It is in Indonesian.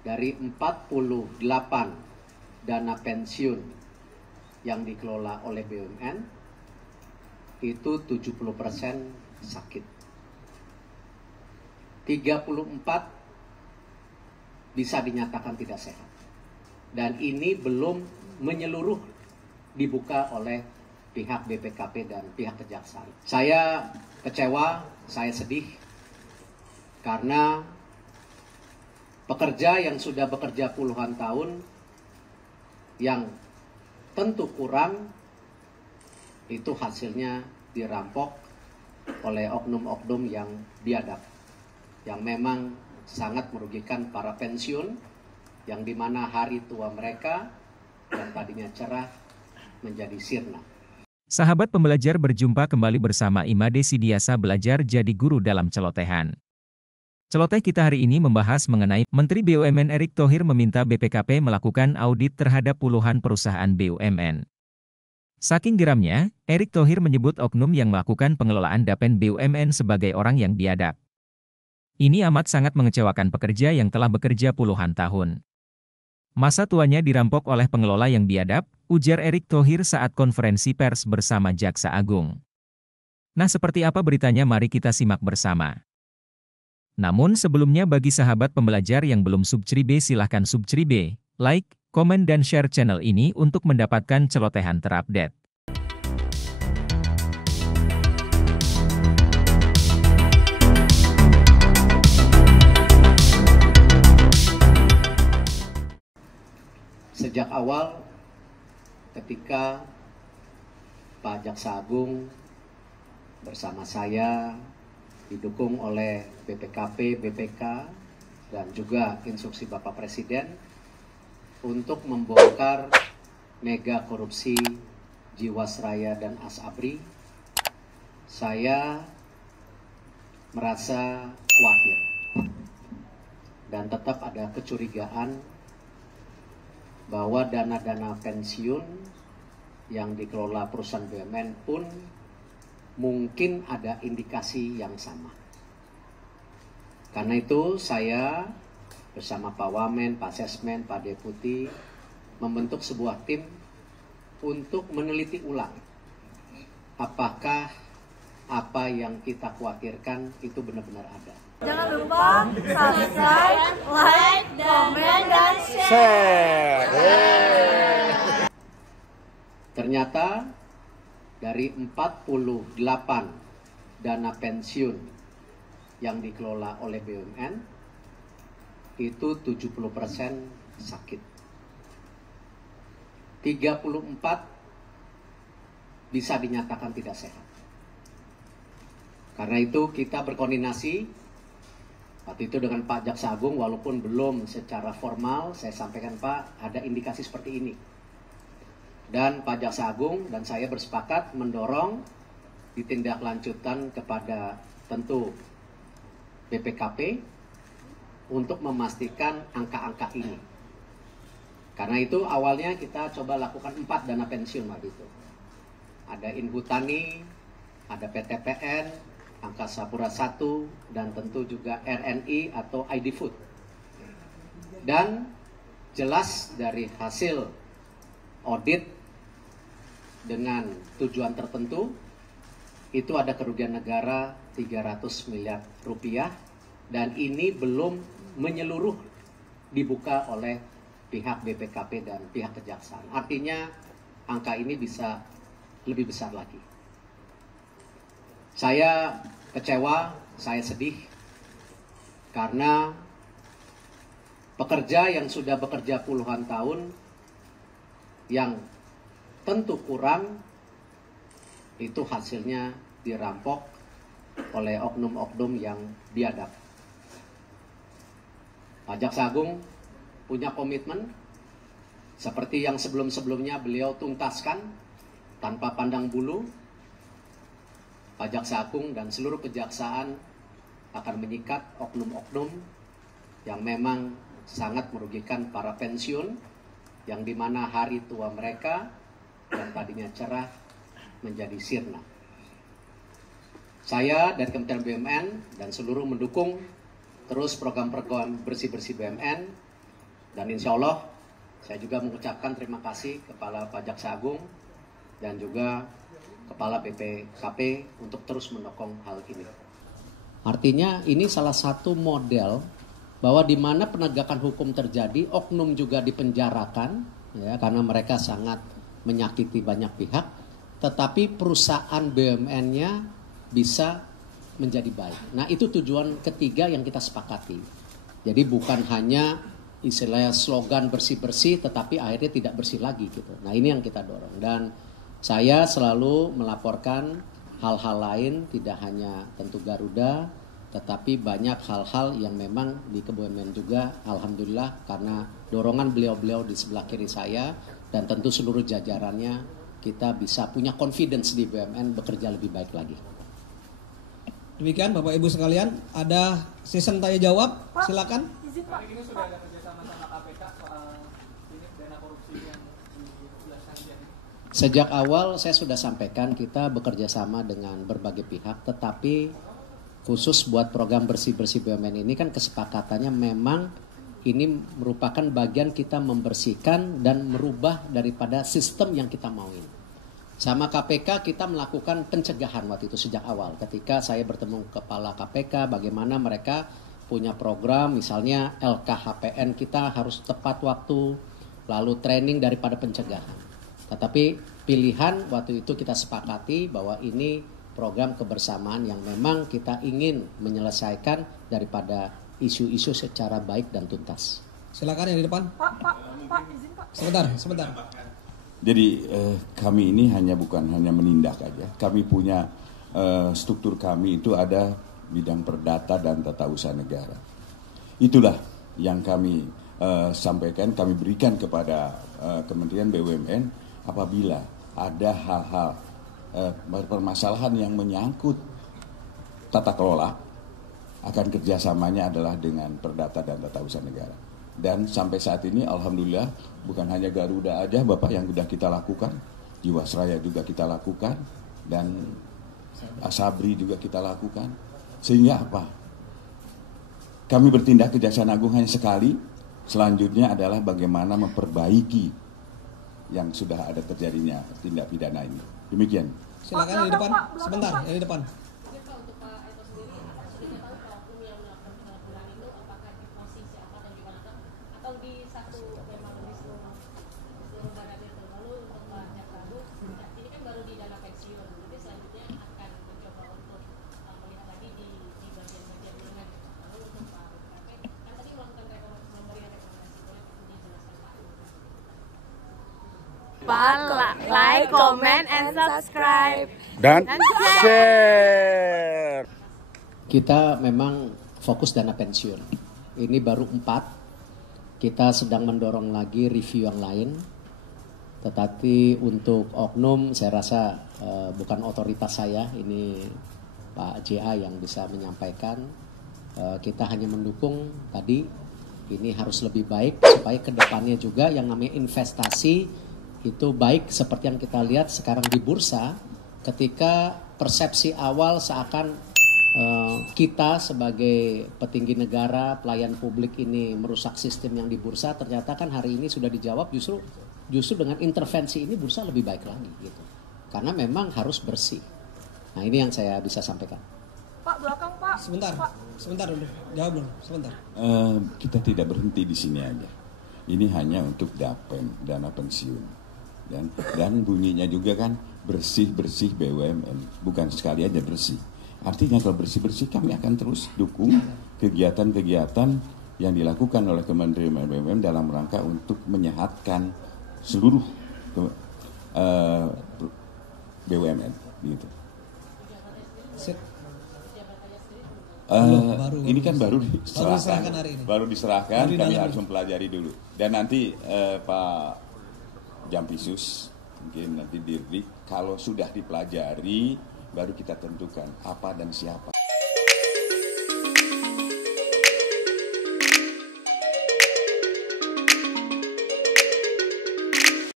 dari 48 dana pensiun yang dikelola oleh BUMN, itu 70% sakit. 34 bisa dinyatakan tidak sehat. Dan ini belum menyeluruh dibuka oleh pihak BPKP dan pihak kejaksaan. Saya kecewa, saya sedih karena pekerja yang sudah bekerja puluhan tahun yang tentu kurang itu hasilnya dirampok oleh oknum-oknum yang biadab, yang memang sangat merugikan para pensiun, yang dimana hari tua mereka yang tadinya cerah menjadi sirna. Sahabat pembelajar, berjumpa kembali bersama Imade Sidiasa, belajar jadi guru dalam celotehan. Celoteh kita hari ini membahas mengenai Menteri BUMN Erick Thohir meminta BPKP melakukan audit terhadap puluhan perusahaan BUMN. Saking geramnya, Erick Thohir menyebut oknum yang melakukan pengelolaan Dapen BUMN sebagai orang yang biadab. Ini amat sangat mengecewakan pekerja yang telah bekerja puluhan tahun. Masa tuanya dirampok oleh pengelola yang biadab, ujar Erick Thohir saat konferensi pers bersama Jaksa Agung. Nah, seperti apa beritanya, mari kita simak bersama. Namun sebelumnya, bagi sahabat pembelajar yang belum subscribe, silahkan subscribe, like, komen dan share channel ini untuk mendapatkan celotehan terupdate. Sejak awal ketika Pak Jaksa Agung bersama saya didukung oleh BPKP, BPK, dan juga instruksi Bapak Presiden untuk membongkar mega korupsi Jiwasraya dan Asabri, saya merasa khawatir dan tetap ada kecurigaan bahwa dana-dana pensiun yang dikelola perusahaan BUMN pun mungkin ada indikasi yang sama. Karena itu saya bersama Pak Wamen, Pak Sesmen, Pak Deputi membentuk sebuah tim untuk meneliti ulang apakah apa yang kita khawatirkan itu benar-benar ada. Jangan lupa subscribe, like, komen, dan share. Ternyata dari 48 dana pensiun yang dikelola oleh BUMN, itu 70% sakit. 34 bisa dinyatakan tidak sehat. Karena itu kita berkoordinasi waktu itu dengan Pak Jaksa Agung, walaupun belum secara formal saya sampaikan, Pak, ada indikasi seperti ini. Dan Pak Jaksa Agung dan saya bersepakat mendorong ditindaklanjutan kepada tentu BPKP untuk memastikan angka-angka ini. Karena itu awalnya kita coba lakukan 4 dana pensiun waktu itu. Ada Inhutani, ada PTPN, Angkasa Pura I, dan tentu juga RNI atau ID Food. Dan jelas dari hasil audit dengan tujuan tertentu, itu ada kerugian negara 300 miliar rupiah, dan ini belum menyeluruh dibuka oleh pihak BPKP dan pihak kejaksaan. Artinya angka ini bisa lebih besar lagi. Saya kecewa, saya sedih karena pekerja yang sudah bekerja puluhan tahun yang tentu kurang itu hasilnya dirampok oleh oknum-oknum yang biadab. Pak Jaksa Agung punya komitmen seperti yang sebelum-sebelumnya beliau tuntaskan tanpa pandang bulu. Pak Jaksa Agung dan seluruh kejaksaan akan menyikat oknum-oknum yang memang sangat merugikan para pensiun, yang dimana hari tua mereka yang tadinya cerah menjadi sirna. Saya dari Kementerian BUMN dan seluruh mendukung terus program-program bersih-bersih BUMN Dan insya Allah saya juga mengucapkan terima kasih Kepala Pajak Agung dan juga Kepala BPKP untuk terus mendukung hal ini. Artinya ini salah satu model bahwa di mana penegakan hukum terjadi, oknum juga dipenjarakan, ya, karena mereka sangat menyakiti banyak pihak, tetapi perusahaan BUMN-nya bisa menjadi baik. Nah, itu tujuan ketiga yang kita sepakati. Jadi bukan hanya istilahnya slogan bersih-bersih, tetapi akhirnya tidak bersih lagi gitu. Nah, ini yang kita dorong. Dan saya selalu melaporkan hal-hal lain, tidak hanya tentu Garuda, tetapi banyak hal-hal yang memang di BUMN juga, alhamdulillah karena dorongan beliau-beliau di sebelah kiri saya dan tentu seluruh jajarannya, kita bisa punya confidence di BUMN bekerja lebih baik lagi. Demikian Bapak Ibu sekalian, ada sesi tanya jawab, silakan. Izin Pak. Ini sudah ada kerjasama sama KPK soal ini dana korupsi yang dijelaskan ini. Sejak awal saya sudah sampaikan kita bekerja sama dengan berbagai pihak, tetapi khusus buat program bersih-bersih BUMN ini kan kesepakatannya memang ini merupakan bagian kita membersihkan dan merubah daripada sistem yang kita mauin. Sama KPK kita melakukan pencegahan waktu itu sejak awal. Ketika saya bertemu Kepala KPK, bagaimana mereka punya program, misalnya LKHPN kita harus tepat waktu, lalu training daripada pencegahan. Tetapi pilihan waktu itu kita sepakati bahwa ini program kebersamaan yang memang kita ingin menyelesaikan daripada isu-isu secara baik dan tuntas. Silakan yang di depan. Pak, izin Pak. Sebentar. Jadi kami ini bukan hanya menindak aja. Kami punya struktur kami itu ada bidang perdata dan tata usaha negara. Itulah yang kami sampaikan, kami berikan kepada Kementerian BUMN apabila ada hal-hal permasalahan yang menyangkut tata kelola, akan kerjasamanya adalah dengan perdata dan tata usaha negara. Dan sampai saat ini alhamdulillah bukan hanya Garuda aja Bapak yang sudah kita lakukan, Jiwasraya juga kita lakukan, dan Asabri juga kita lakukan. Sehingga apa? Kami bertindak Kejaksaan Agung hanya sekali, selanjutnya adalah bagaimana memperbaiki yang sudah ada terjadinya tindak pidana ini. Demikian. Silakan yang di depan. Sebentar, yang di depan. Like, comment, and subscribe. Dan share. Kita memang fokus dana pensiun. Ini baru 4. Kita sedang mendorong lagi review yang lain. Tetapi untuk oknum saya rasa bukan otoritas saya. Ini Pak JA yang bisa menyampaikan. Kita hanya mendukung tadi. Ini harus lebih baik supaya kedepannya juga yang namanya investasi itu baik seperti yang kita lihat sekarang di bursa, ketika persepsi awal seakan kita sebagai petinggi negara, pelayan publik ini merusak sistem yang di bursa, ternyata kan hari ini sudah dijawab justru dengan intervensi ini bursa lebih baik lagi gitu. Karena memang harus bersih. Nah, ini yang saya bisa sampaikan. Pak, belakang Pak. Sebentar dulu. Jawab dulu, sebentar. Kita tidak berhenti di sini aja. Ini hanya untuk dana pensiun. Dan bunyinya juga kan bersih-bersih BUMN, bukan sekali aja bersih. Artinya kalau bersih-bersih kami akan terus dukung kegiatan-kegiatan yang dilakukan oleh Kementerian BUMN dalam rangka untuk menyehatkan seluruh BUMN gitu. Ini kan baru diserahkan, kami harus mempelajari dulu. Dan nanti Pak Jampisus, mungkin nanti Dirdik, kalau sudah dipelajari baru kita tentukan apa dan siapa.